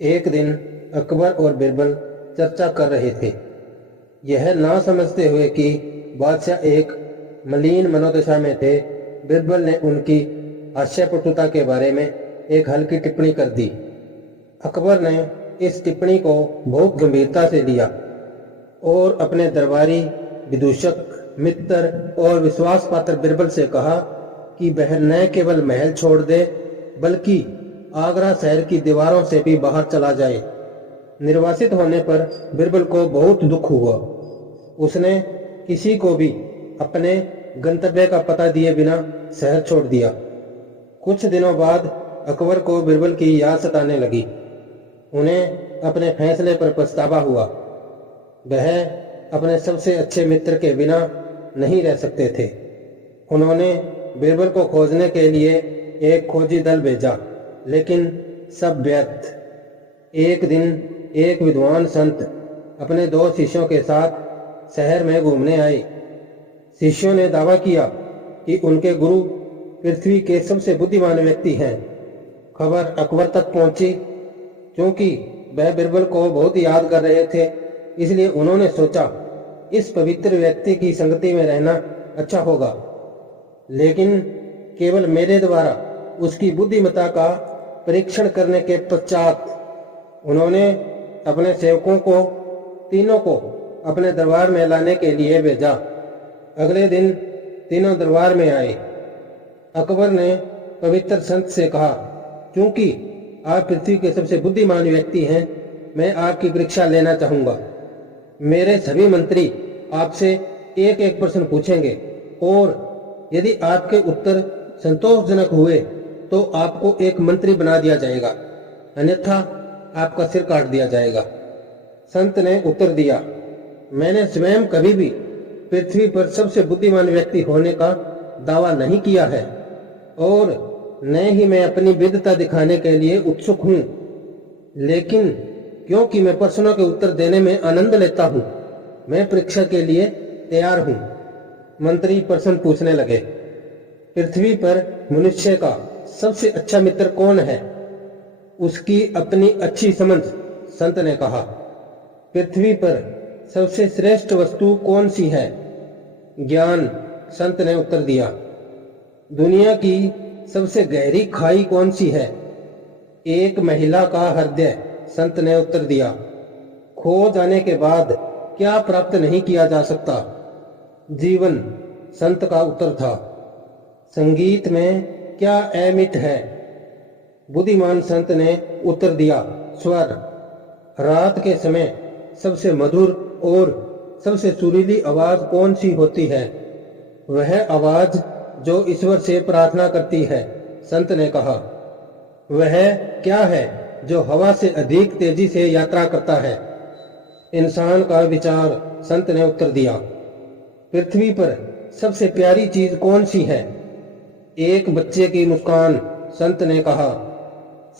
एक दिन अकबर और बिरबल चर्चा कर रहे थे, यह ना समझते हुए कि बादशाह एक मलिन मनोदशा में थे। बिरबल ने उनकी हास्यपटुता के बारे में एक हल्की टिप्पणी कर दी। अकबर ने इस टिप्पणी को बहुत गंभीरता से लिया और अपने दरबारी विदूषक मित्र और विश्वास पात्र बिरबल से कहा कि वह न केवल महल छोड़ दे बल्कि आगरा शहर की दीवारों से भी बाहर चला जाए। निर्वासित होने पर बिरबल को बहुत दुख हुआ। उसने किसी को भी अपने गंतव्य का पता दिए बिना शहर छोड़ दिया। कुछ दिनों बाद अकबर को बिरबल की याद सताने लगी। उन्हें अपने फैसले पर पछतावा हुआ। वह अपने सबसे अच्छे मित्र के बिना नहीं रह सकते थे। उन्होंने बिरबल को खोजने के लिए एक खोजी दल भेजा, लेकिन सब व्यर्थ। एक दिन एक विद्वान संत अपने 2 शिष्यों के साथ शहर में घूमने आए। शिष्यों ने दावा किया कि उनके गुरु पृथ्वी के सबसे बुद्धिमान व्यक्ति हैं। खबर अकबर तक पहुंची। क्योंकि वह बिरबल को बहुत याद कर रहे थे, इसलिए उन्होंने सोचा इस पवित्र व्यक्ति की संगति में रहना अच्छा होगा। लेकिन केवल मेरे द्वारा उसकी बुद्धिमत्ता का परीक्षण करने के पश्चात उन्होंने अपने सेवकों को तीनों को अपने दरबार में लाने के लिए भेजा। अगले दिन तीनों दरबार में आए। अकबर ने पवित्र संत से कहा, क्योंकि आप पृथ्वी के सबसे बुद्धिमान व्यक्ति हैं, मैं आपकी परीक्षा लेना चाहूंगा। मेरे सभी मंत्री आपसे एक एक प्रश्न पूछेंगे और यदि आपके उत्तर संतोषजनक हुए तो आपको एक मंत्री बना दिया जाएगा, अन्यथा आपका सिर काट दिया जाएगा। संत ने उत्तर दिया, मैंने स्वयं कभी भी पृथ्वी पर सबसे बुद्धिमान व्यक्ति होने का दावा नहीं किया है और न ही मैं अपनी विद्वता दिखाने के लिए उत्सुक हूँ, लेकिन क्योंकि मैं प्रश्नों के उत्तर देने में आनंद लेता हूँ, मैं परीक्षा के लिए तैयार हूँ। मंत्री प्रश्न पूछने लगे। पृथ्वी पर मनुष्य का सबसे अच्छा मित्र कौन है? उसकी अपनी अच्छी समझ, संत ने कहा। पृथ्वी पर सबसे श्रेष्ठ वस्तु कौन सी है? ज्ञान, संत ने उत्तर दिया। दुनिया की सबसे गहरी खाई कौन सी है? एक महिला का हृदय, संत ने उत्तर दिया। खो जाने के बाद क्या प्राप्त नहीं किया जा सकता? जीवन, संत का उत्तर था। संगीत में क्या अमिट है? बुद्धिमान संत ने उत्तर दिया, स्वर। रात के समय सबसे मधुर और सबसे सुरीली आवाज कौन सी होती है? वह आवाज जो ईश्वर से प्रार्थना करती है, संत ने कहा। वह क्या है जो हवा से अधिक तेजी से यात्रा करता है? इंसान का विचार, संत ने उत्तर दिया। पृथ्वी पर सबसे प्यारी चीज कौन सी है? एक बच्चे की मुस्कान, संत ने कहा।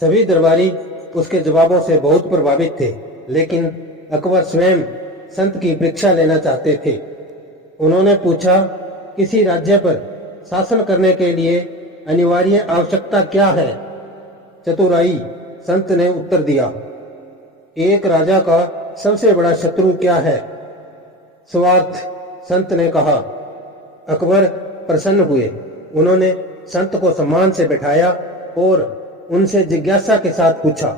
सभी दरबारी उसके जवाबों से बहुत प्रभावित थे, लेकिन अकबर स्वयं संत की परीक्षा लेना चाहते थे। उन्होंने पूछा, किसी राज्य पर शासन करने के लिए अनिवार्य आवश्यकता क्या है? चतुराई, संत ने उत्तर दिया। एक राजा का सबसे बड़ा शत्रु क्या है? स्वार्थ, संत ने कहा। अकबर प्रसन्न हुए। उन्होंने संत को सम्मान से बैठाया और उनसे जिज्ञासा के साथ पूछा,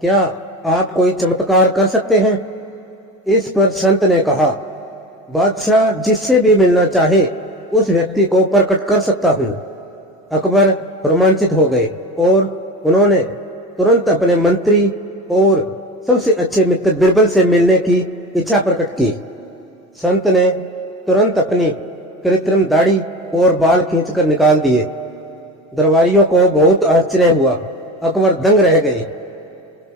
क्या आप कोई चमत्कार कर सकते हैं? इस पर संत ने कहा, बादशाह जिससे भी मिलना चाहे उस व्यक्ति को प्रकट कर सकता हूँ। अकबर रोमांचित हो गए और उन्होंने तुरंत अपने मंत्री और सबसे अच्छे मित्र बिरबल से मिलने की इच्छा प्रकट की। संत ने तुरंत अपनी कृत्रिम दाढ़ी और बाल खींचकर निकाल दिए। दरबारियों को बहुत आश्चर्य हुआ। अकबर दंग रह गए।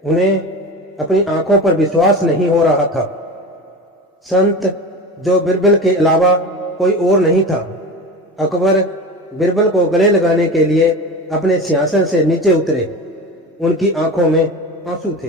उन्हें अपनी आंखों पर विश्वास नहीं हो रहा था। संत जो बिरबल के अलावा कोई और नहीं था। अकबर बिरबल को गले लगाने के लिए अपने सिंहासन से नीचे उतरे। उनकी आंखों में आंसू थे।